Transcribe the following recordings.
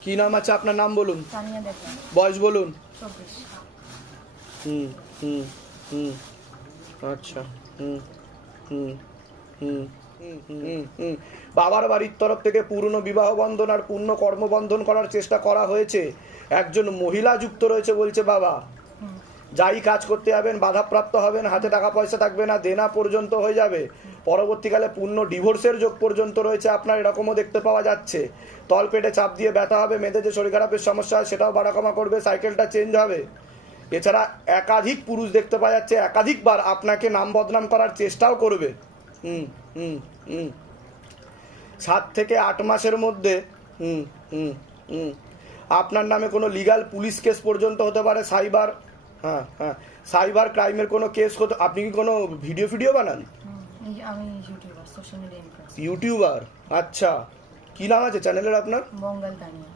কি নাম আছে আপনার নাম বলুন? বয়স বলুন। হুম হুম হুম। আচ্ছা হুম হুম হুম। বাবার বাড়ির তরফ থেকে পূর্ণ বিবাহ বন্ধন আর পূর্ণ কর্মবন্ধন করার চেষ্টা করা হয়েছে। একজন মহিলা যুক্ত রয়েছে বলছে বাবা। যাই কাজ করতে যাবেন, বাধাপ্রাপ্ত হবেন, হাতে টাকা পয়সা থাকবে না, দেনা পর্যন্ত হয়ে যাবে। পরবর্তীকালে পূর্ণ ডিভোর্সের যোগ পর্যন্ত রয়েছে আপনার, এরকমও দেখতে পাওয়া যাচ্ছে। তল পেটে চাপ দিয়ে ব্যথা হবে মেয়েদের যে শরীর খারাপের সমস্যা হয়, সেটাও বাড়া কমা করবে, সাইকেলটা চেঞ্জ হবে। এছাড়া একাধিক পুরুষ দেখতে পাওয়া যাচ্ছে, একাধিকবার আপনাকে নাম বদনাম করার চেষ্টাও করবে। হুম হুম হুম। সাত থেকে আট মাসের মধ্যে, হুম হুম হুম। আপনার নামে কোনো লিগাল পুলিশ কেস পর্যন্ত হতে পারে, সাইবার হ্যাঁ হ্যাঁ। সাইবার ক্রাইমের কোনো কেস হতে আপনি কি কোনো ভিডিও ফিডিও বানান? আমি সোশ্যাল মিডিয়া ইউটিউবার আচ্ছা। কি নাম আছে চ্যানেলের আপনার? বঙ্গাল তানিয়া।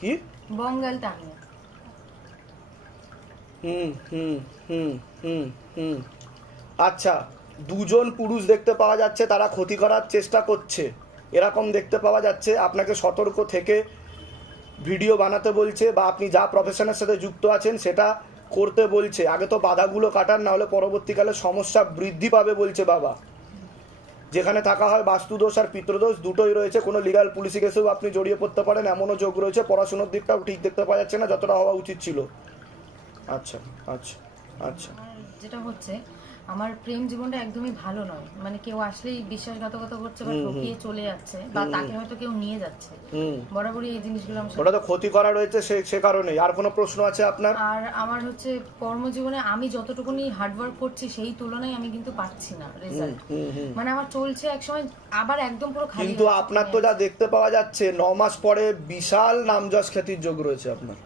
কি? বঙ্গাল তানিয়া। হুম হুম হুম হুম হুম। আচ্ছা দুজন পুরুষ দেখতে পাওয়া যাচ্ছে তারা ক্ষতি করার চেষ্টা করছে। এরকম দেখতে পাওয়া যাচ্ছে আপনাকে সতর্ক থেকে ভিডিও বানাতে বলছে বা আপনি যা প্রফেশনের সাথে যুক্ত আছেন সেটা করতে বলছে। আগে তো বাধাগুলো কাটার না হলে পরবর্তীকালে সমস্যা বৃদ্ধি পাবে বলছে বাবা। যেখানে থাকা হয় বাস্তুদোষ আর পিতৃদোষ, দুটোই রয়েছে। কোনো লিগাল পুলিশি কেসেও আপনি জড়িয়ে পড়তে পারেন, এমনও যোগ রয়েছে। পড়াশোনার দিকটাও ঠিক দেখতে পাওয়া যাচ্ছে না, যতটা হওয়া উচিত ছিল। আচ্ছা আচ্ছা আচ্ছা। যেটা হচ্ছে আমার প্রেম জীবনটা একদমই ভালো নয়। মানে কেউ আসলেই বিশ্বাসঘাতকতা করছে বা ঠকিয়ে চলে যাচ্ছে বা তাকে হয়তো কেউ নিয়ে যাচ্ছে। বরাবরই এই জিনিসগুলো আমার ওটা তো ক্ষতি করা রয়েছে সে সে কারণে আর কোনো প্রশ্ন আছে আপনার? আর আমার হচ্ছে কর্মজীবনে আমি যতটুকুনি হার্ডওয়ার্ক করছি সেই তুলনায় আমি কিন্তু পাচ্ছি না রেজাল্ট মানে আমার চলছে এক সময় আবার একদম পুরো খালি কিন্তু আপনার তো যা দেখতে পাওয়া যাচ্ছে ন মাস পরে বিশাল নামযশ খ্যাতির যোগ রয়েছে আপনার।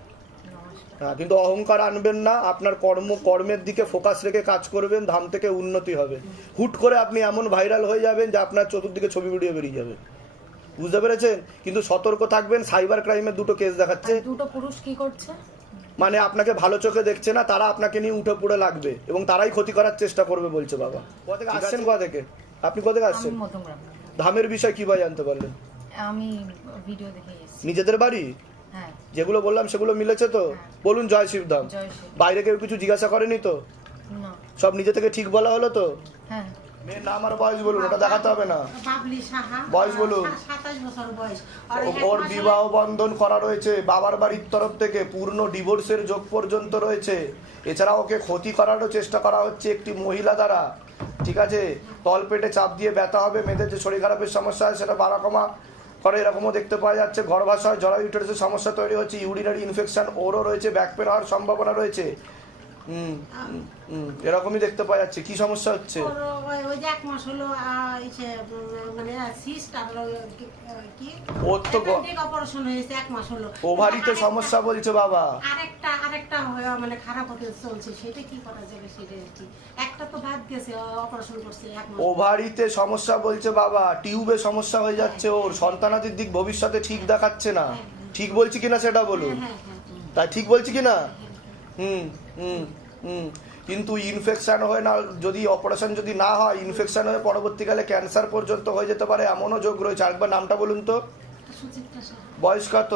হ্যাঁ কিন্তু অহংকার আনবেন না আপনার কর্ম কর্মের দিকে ফোকাস রেখে কাজ করবেন ধাম থেকে উন্নতি হবে। হুট করে আপনি এমন ভাইরাল হয়ে যাবেন যে আপনার চতুর্দিকে ছবি ভিডিও বেরিয়ে যাবে। বুঝতে পেরেছেন? কিন্তু সতর্ক থাকবেন সাইবার ক্রাইমের দুটো কেস দেখাচ্ছে। দুটো পুরুষ কি করছে? মানে আপনাকে ভালো চোখে দেখছে না তারা আপনাকে নিয়ে উঠে পড়ে লাগবে এবং তারাই ক্ষতি করার চেষ্টা করবে বলছে বাবা। কোথা থেকে আসছেন কোথা থেকে আপনি কোথা থেকে আসছেন ধামের বিষয় কীভাবে জানতে পারলেন? আমি ভিডিও দেখে নিজেদের বাড়ি? হ্যাঁ যেগুলো বললাম সেগুলো মিলেছে তো? বলুন জয় শিবধাম। জয় বাইরে কেউ কিছু জিজ্ঞাসা করেনি তো? সব নিজে থেকে ঠিক বলা হলো তো? হ্যাঁ। মেয়ের নাম আর বয়স বলুন ওটা দেখাতে হবে না। বয়স বলুন। ওর বিবাহ বন্ধন করা রয়েছে বাবার বাড়ির তরফ থেকে পূর্ণ ডিভোর্সের যোগ পর্যন্ত রয়েছে। এছাড়া ওকে ক্ষতি করারও চেষ্টা করা হচ্ছে একটি মহিলা দ্বারা। ঠিক আছে? তল পেটে চাপ দিয়ে ব্যথা হবে মেয়েদের যে শরীর খারাপের সমস্যা হয় সেটা বাড়া কমা করে এরকমও দেখতে পাওয়া যাচ্ছে গর্ভাশয় জরা সমস্যা তৈরি হচ্ছে ইউরিনারি ইনফেকশন ওরও রয়েছে ব্যাক পেন হওয়ার সম্ভাবনা রয়েছে। হুম এরকমই দেখতে পাওয়া যাচ্ছে। কি সমস্যা হচ্ছে? ওই- ওই যে এক মাস হলো আহ, ইসে, উম, মানে সিস্ট আর কি- কি? ওর তো অপারেশন হয়েছে এক মাস হলো ওভারিতে সমস্যা বলছে বাবা। আরেকটা আরেকটা মানে খারাপ হতে চলছে। সেটা কি করা যাবে সেটা কি? একটা তো বাদ গেছে অপারেশন করছে এক মাস ওভারিতে সমস্যা বলছে বাবা। টিউবে সমস্যা হয়ে যাচ্ছে ওর। সন্তানাদির দিক ভবিষ্যতে ঠিক দেখাচ্ছে না। ঠিক বলছি কিনা সেটা বলুন? হ্যাঁ হ্যাঁ হ্যাঁ। তাই ঠিক বলছি কিনা? হুম হুম হুম। কিন্তু ইনফেকশন হয়ে না যদি অপারেশন যদি না হয় ইনফেকশন হয়ে পরবর্তীকালে ক্যান্সার পর্যন্ত হয়ে যেতে পারে এমনও যোগ রয়েছে। আরেকবার নামটা বলুন তো। বয়স কত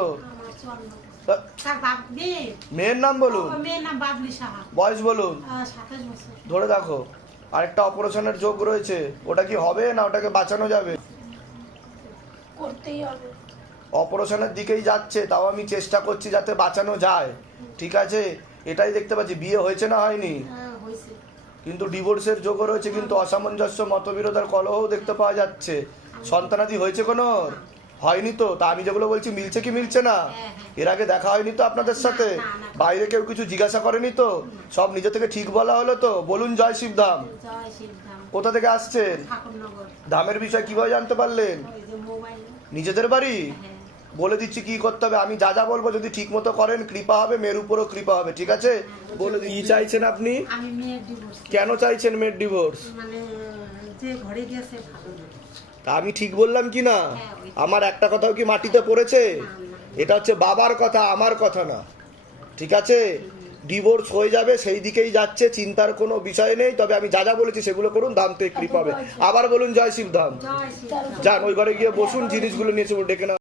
মেয়ের নাম বলুন। বয়স বলুন। ধরে দেখো। আরেকটা অপারেশনের যোগ রয়েছে। ওটা কি হবে না ওটাকে বাঁচানো যাবে? করতেই হবে। অপারেশনের দিকেই যাচ্ছে তাও আমি চেষ্টা করছি যাতে বাঁচানো যায়। ঠিক আছে? এটাই দেখতে পাচ্ছি বিয়ে হয়েছে না হয়নি? হ্যাঁ, কিন্তু ডিভোর্সের যোগও রয়েছে কিন্তু অসামঞ্জস্য মতবিরোধ আর কলহও দেখতে পাওয়া যাচ্ছে। সন্তানাদি হয়েছে কোনো হয়নি তো। তা আমি যেগুলো বলছি মিলছে কি মিলছে না? হ্যাঁ, হ্যাঁ। এর আগে দেখা হয়নি তো আপনাদের সাথে। বাইরে কেউ কিছু জিজ্ঞাসা করেনি তো? সব নিজে থেকে ঠিক বলা হলো তো? বলুন জয় শিবধাম। কোথা থেকে আসছেন? ধামের বিষয় কীভাবে জানতে পারলেন? নিজেদের বাড়ি? হ্যাঁ। বলে দিচ্ছি কি করতে হবে আমি যা যা বলব যদি ঠিক মতো করেন কৃপা হবে মেয়ের উপরও কৃপা হবে ঠিক আছে? বলে কি চাইছেন আপনি? আমি মেয়ের ডিভোর্স কেন চাইছেন মেয়ের ডিভোর্স মানে তা আমি ঠিক বললাম কি না? হ্যাঁ। আমার একটা কথাও কি মাটিতে পড়েছে। এটা হচ্ছে বাবার কথা আমার কথা না। ঠিক আছে? ডিভোর্স হয়ে যাবে সেই দিকেই যাচ্ছে চিন্তার কোনো বিষয় নেই তবে আমি যা যা বলেছি সেগুলো করুন দাম তো কৃপা হবে। আবার বলুন জয় শিব ধাম জয় যান ওই ঘরে গিয়ে বসুন জিনিসগুলো নিয়ে ডেকে না